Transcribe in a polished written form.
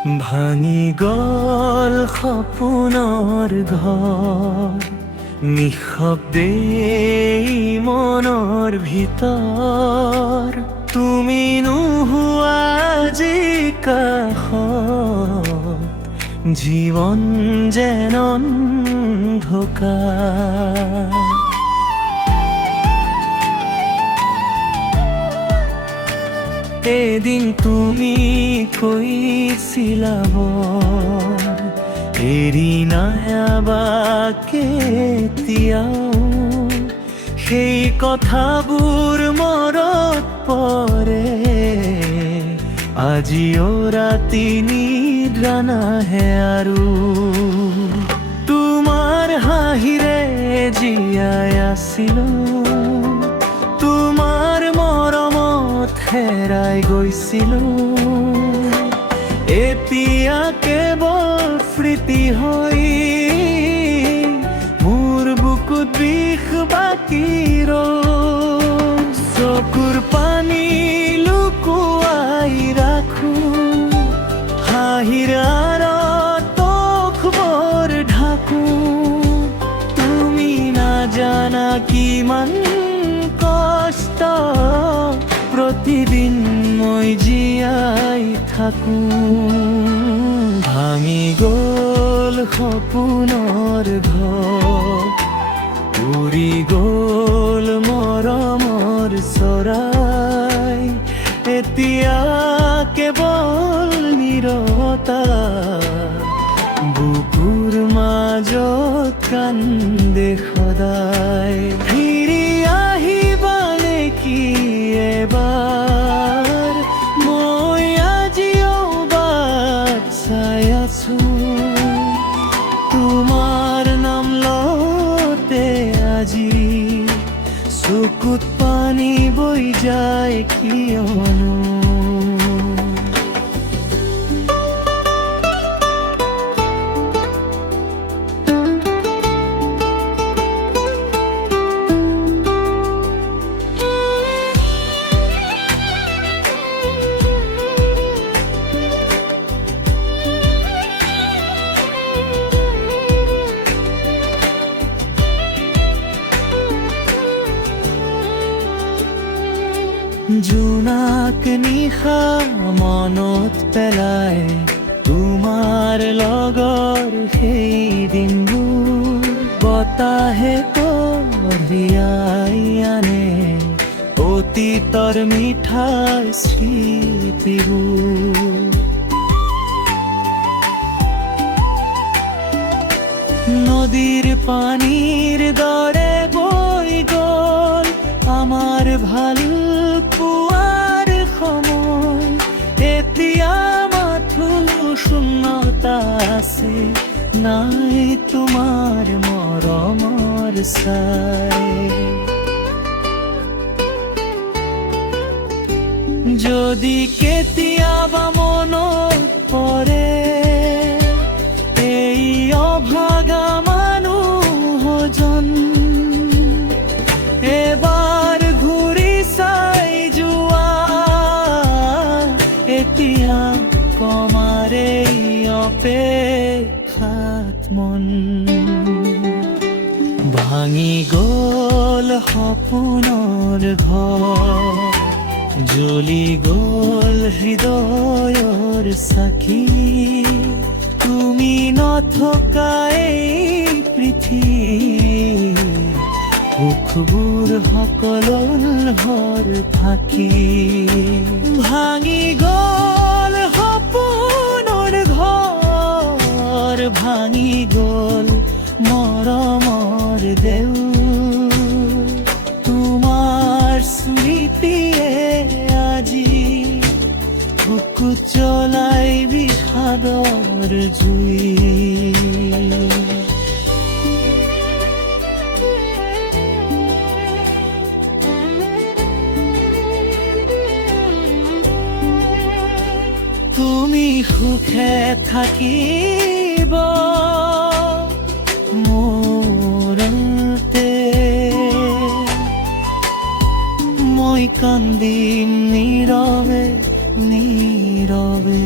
ভাঙি গল সপোনৰ ঘৰ, নিঃশব্দে মনৰ ভিতৰ। তুমি নোহোৱা আজি কাষত, জীৱন যেন অন্ধকাৰ। এদিন তুমি কৈছিলা এৰি নাযাবা কেতিয়াও, সেই কথাবোৰ মনত পৰে। আজিও ৰাতি নিদ্ৰা নাহে আৰু তোমাৰ হাঁহিৰে জীয়াই আছিলো, তোমাৰ মৰমত হেৰাই গৈছিলো। এতিয়া কেৱল স্মৃতি হৈ মোৰ বুকুত বিষ বাকী ৰল। চকুৰ পানী লুকুৱাই ৰাখো, হাঁহিৰ আঁৰত চকুবোৰ ঢাকো। তুমি নাজানা কিমান কষ্ট প্ৰতিদিন মই জীয়াই থাকো। ভাঙি গল সপোনৰ ঘৰ, উৰি গল মৰমৰ চৰাই। এতিয়া কেৱল নীৰৱতা বুকুৰ মাজত কান্দে সদায়। ফিৰি আহিবা নেকি এবাৰ, মই আজিও বাট চাই আছো। তোমাৰ নাম লওঁতে আজি চকুত পানী বৈ যায় কিয়নো। জোনাক নিশা মনত পেলাই তোমাৰ লগৰ সেই দিনবোৰ। বতাহে কঢ়িয়াই আনে অতীতৰ মিঠা স্মৃতিবোৰ। নদীৰ পানীৰ দৰে বৈ গল আমাৰ ভাল পোৱাৰ সময়। এতিয়া মাথো শূন্যতা আছে, নাই তোমাৰ মৰমৰ ছাই। যদি কেতিয়াবা মনত পৰে এই অভাগা মানুহজন, এবাৰ ঘূৰি চাই যোৱা। এতিয়া কমাৰে অপেক্ষাত মন, ভাঙি গল সপোনৰ ঘৰ, জ্বলি গল হৃদয়ৰ চাকি। তুমি নথকা এই পৃথিৱী, সুখবোৰ সকলো হৰ ফাঁকি। ভাঙি গল সপোনৰ ঘৰ, ভাঙি গল মৰমৰ দেউ। তোমাৰ স্মৃতিয়ে আজি বুকুত জ্বলাই বিষাদৰ জুই। তুমি সুখে থাকিব মোৰতে, মই কান্দিম নীৰৱে নীৰৱে।